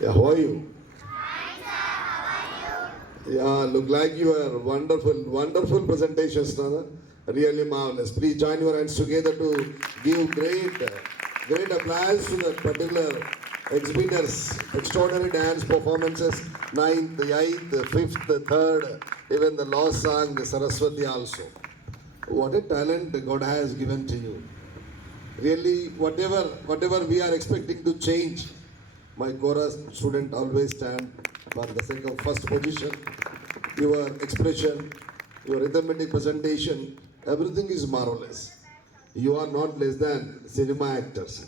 Yeah, how are you? Yeah, look like you are wonderful presentations, Nana. Really marvelous. Please join your hands together to give great applause to the particular exhibitors. Extraordinary dance performances, 9th, 8th, 5th, 3rd, even the last song, the Saraswati also. What a talent God has given to you. Really, whatever we are expecting to change, my chorus student always stand for the sake of first position. Your expression, your rhythmic presentation, everything is marvelous. You are not less than cinema actors.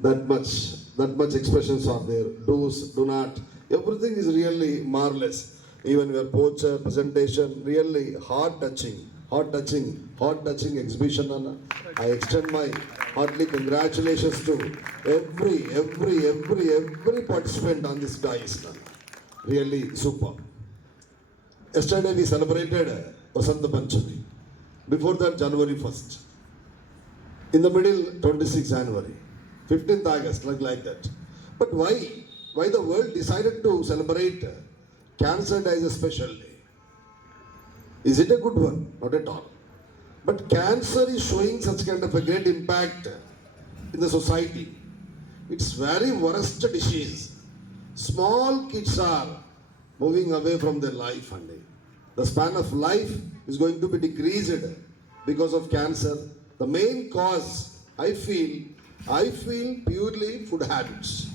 That much expressions are there. Do's, do not. Everything is really marvelous. Even your posture, presentation, really heart touching exhibition. Anna. I extend my heartily congratulations to every participant on this dais. Anna. Really super. Yesterday we celebrated Vasanta Panchami. Before that, January 1st. In the middle, 26th January. 15th August, like that. But why? Why the world decided to celebrate Cancer Day as a special day? Is it a good one? Not at all. But cancer is showing such kind of a great impact in the society. It's very worst disease. Small kids are moving away from their life, and the span of life is going to be decreased because of cancer. The main cause, I feel purely food habits.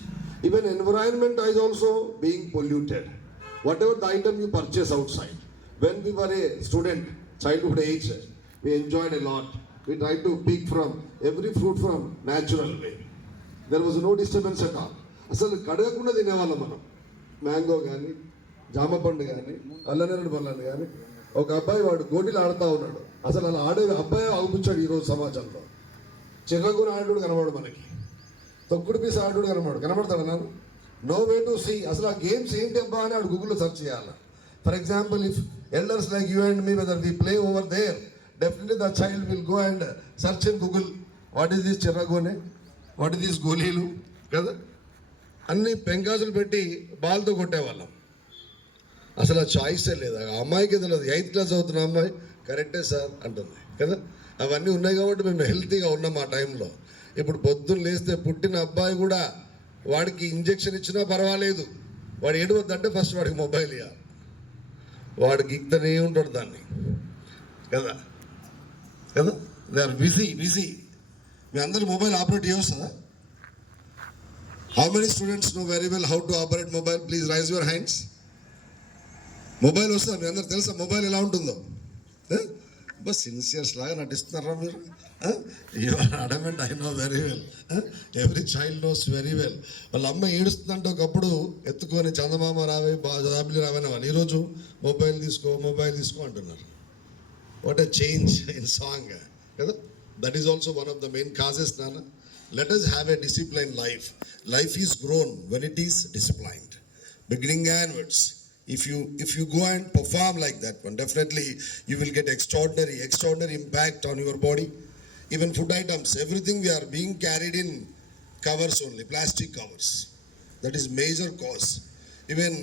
Even environment is also being polluted. Whatever the item you purchase outside. When we were a student, childhood age, we enjoyed a lot. We tried to pick from every fruit from natural way. There was no disturbance at all. అసలు కడగకుండా తినేవాళ్ళం మనం. మ్యాంగో కానీ, జామ పండు కానీ, అల్లనేరేడు పళ్ళని కానీ. ఒక అబ్బాయి వాడు గోటిలు ఆడుతూ ఉన్నాడు. అసలు అలా ఆడే అబ్బాయి ఆగుపించాడు ఈరోజు సమాజంలో. చిర్రగూన ఆడు కనబడు మనకి, తొక్కుడు పీస్ ఆడు కనబడతాడు నాకు. నో వే టు సీ అసలు ఆ గేమ్స్ ఏంటి అబ్బా అని ఆడు గూగుల్లో సెర్చ్ చేయాలి. For example, if elders like you and me whether we play over there, definitely the child will go and search in Google what is this చిర్రగోనే, వాట్ ఈస్ దిస్ గోళీలు కదా. అన్ని పెంకాసులు పెట్టి బాల్తో కొట్టేవాళ్ళం. అసలు ఆ చాయిసే లేదు. ఆ అమ్మాయికి తెలియదు. 8th క్లాస్ అవుతున్న అమ్మాయి కరెక్టే సార్ అంటుంది కదా. అవన్నీ ఉన్నాయి కాబట్టి మేము హెల్తీగా ఉన్నాం ఆ టైంలో. ఇప్పుడు పొద్దున్న లేస్తే పుట్టిన అబ్బాయి కూడా వాడికి ఇంజెక్షన్ ఇచ్చినా పర్వాలేదు, వాడు ఏడవద్దంటే ఫస్ట్ వాడికి మొబైల్ ఇవ్వాలి. వాడికి ఇస్తనే ఉంటాడు దాన్ని కదా కదా. They are busy. మీ అందరూ మొబైల్ ఆపరేట్ చేయవచ్చా? How many students know very well how to operate mobile? Please raise your hands. Mobile వస్తుందా? మీ అందరు తెలుసా మొబైల్ ఎలా ఉంటుందో? బస్ సిన్సియర్స్ లాగా నటిస్తున్నారా మీరు? Your adamant. I know very well. Every child knows very well. వాళ్ళ అమ్మ ఏడుస్తుందంటే ఒకప్పుడు ఎత్తుకొని చందమామ రావే జాబిలి రావని వాళ్ళు ఈరోజు మొబైల్ తీసుకో అంటున్నారు. What a change in song కదా. That is also one of the main causes నాన్న. Let us have a disciplined life. Life is grown when it is disciplined. Beginning onwards, if you go and perform like that one, definitely you will get extraordinary impact on your body. Even food items, everything we are being carried in covers only, plastic covers. That is major cause. Even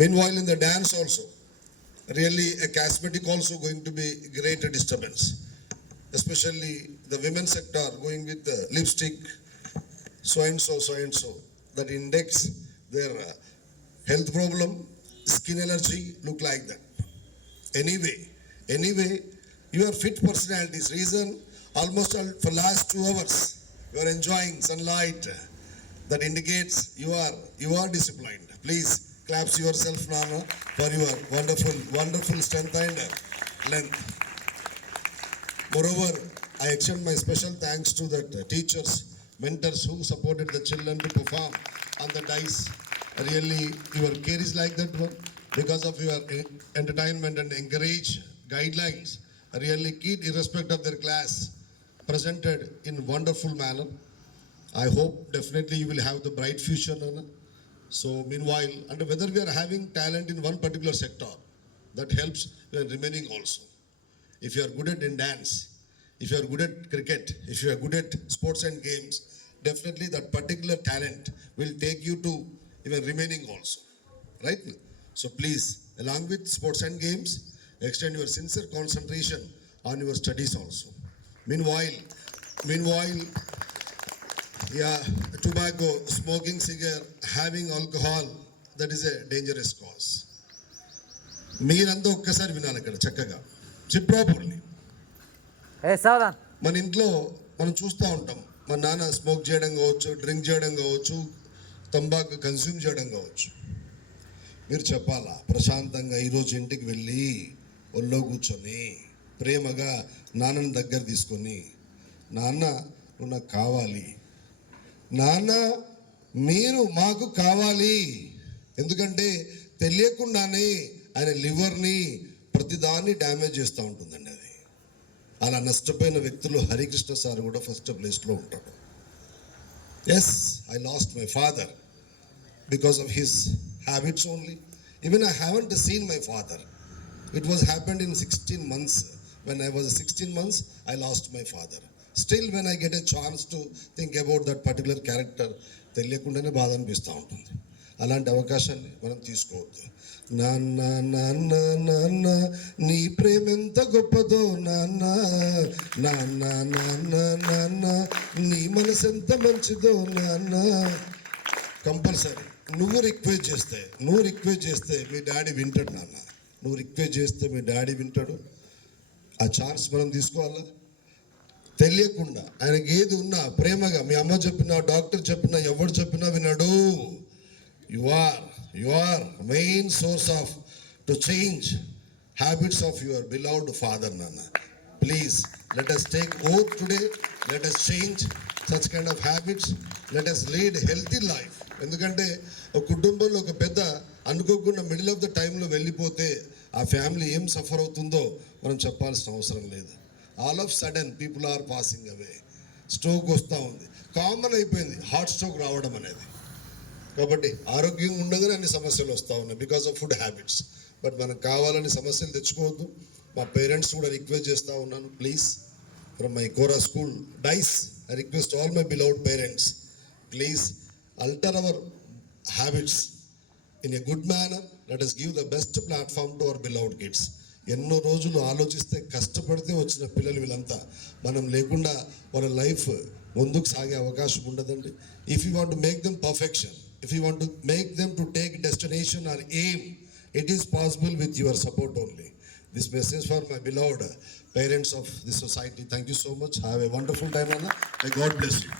meanwhile in the dance also, really a cosmetic also going to be great disturbance. Especially the women's sector going with the lipstick, so and so, that index their health problem, skin allergy, look like that. Anyway, you are fit personalities. Reason, almost all, for last 2 hours you are enjoying sunlight. That indicates you are disciplined. Please claps yourself, Nana, for your wonderful strength and length. Moreover, I extend my special thanks to the teachers, mentors who supported the children to perform on the dais. Really, your care is like that one. Because of your entertainment and encourage guidelines, really kid irrespective of their class, presented in wonderful manner. I hope definitely you will have the bright future, Nana. So meanwhile, and whether we are having talent in one particular sector, that helps we are remaining also. If you are good at in dance, if you are good at cricket, if you are good at sports and games, definitely that particular talent will take you to even remaining also, right? So please, along with sports and games, extend your sincere concentration on your studies also. Meanwhile, yeah, tobacco, smoking cigar, having alcohol, that is a dangerous cause. మీరంతా ఒక్కసారి వినాలి ఇక్కడ చక్కగా, SIT properly. ఏ సావధాన్. మన ఇంట్లో మనం చూస్తూ ఉంటాం, మన నాన్న స్మోక్ చేయడం కావచ్చు, డ్రింక్ చేయడం కావచ్చు, తంబాకు కన్స్యూమ్ చేయడం కావచ్చు. మీరు చెప్పాలా ప్రశాంతంగా ఈరోజు ఇంటికి వెళ్ళి ఒళ్ళో కూర్చొని ప్రేమగా నాన్నని దగ్గర తీసుకొని, నాన్న నువ్వు నాకు కావాలి, నాన్న మీరు మాకు కావాలి. ఎందుకంటే తెలియకుండానే ఆయన లివర్ని ప్రతిదాన్ని డ్యామేజ్ చేస్తూ ఉంటుందండి అది. అలా నష్టపోయిన వ్యక్తులు హరికృష్ణ సార్ కూడా ఫస్ట్ ప్లేస్లో ఉంటాడు. Yes, I lost my father because of his habits only. Even I haven't seen my father. It was happened in 16 months. When I was 16 months, I lost my father. Still, when I get a chance to think about that particular character, తెలియకుండానే బాధ అనిపిస్తూ ఉంటుంది. అలాంటి అవకాశాన్ని మనం తీసుకోవద్దు. నాన్న నాన్న నాన్న నీ ప్రేమ ఎంత గొప్పదో నాన్న, నాన్న నాన్న నాన్న నీ మనసు ఎంత మంచిదో నాన్న. కంపల్సరీ నువ్వు రిక్వెస్ట్ చేస్తే మీ డాడీ వింటాడు నాన్న. నువ్వు రిక్వెస్ట్ చేస్తే మీ డాడీ వింటాడు. ఆ ఛాన్స్ మనం తీసుకోవాలా. తెలియకుండా ఆయనకి ఏది ఉన్నా ప్రేమగా మీ అమ్మ చెప్పినా, డాక్టర్ చెప్పినా, ఎవరు చెప్పినా వినడు. You are main source of to change habits of your beloved father నాన్న. Please let us take oath today. Let us change such kind of habits. Let us lead healthy life. ఎందుకంటే ఒక కుటుంబంలో ఒక పెద్ద అనుకోకుండా మిడిల్ ఆఫ్ ద టైంలో వెళ్ళిపోతే ఆ ఫ్యామిలీ ఏం సఫర్ అవుతుందో మనం చెప్పాల్సిన అవసరం లేదు. All of sudden people are passing away. Stroke వస్తూ ఉంది, కామన్ అయిపోయింది హార్ట్ స్ట్రోక్ రావడం అనేది. కాబట్టి ఆరోగ్యంగా ఉండగానే అన్ని సమస్యలు వస్తూ ఉన్నాయి because of food habits. But మనకు కావాలని సమస్యలు తెచ్చుకోవద్దు. మా పేరెంట్స్ కూడా రిక్వెస్ట్ చేస్తూ ఉన్నాను, ప్లీజ్ ఫ్రమ్ మై కోరా school days I request all my beloved parents, please alter our habits in a good manner. Let us give the best platform to our beloved kids. ఎన్నో రోజులు ఆలోచిస్తే కష్టపడితే వచ్చిన పిల్లలు వీళ్ళంతా. మనం లేకుండా వాళ్ళ లైఫ్ ముందుకు సాగే అవకాశం ఉండదండి. If you want to make them perfection, if you want to make them to take destination or aim, it is possible with your support only. This message for my beloved parents of this society. Thank you so much. Have a wonderful time అన్న. May God bless you.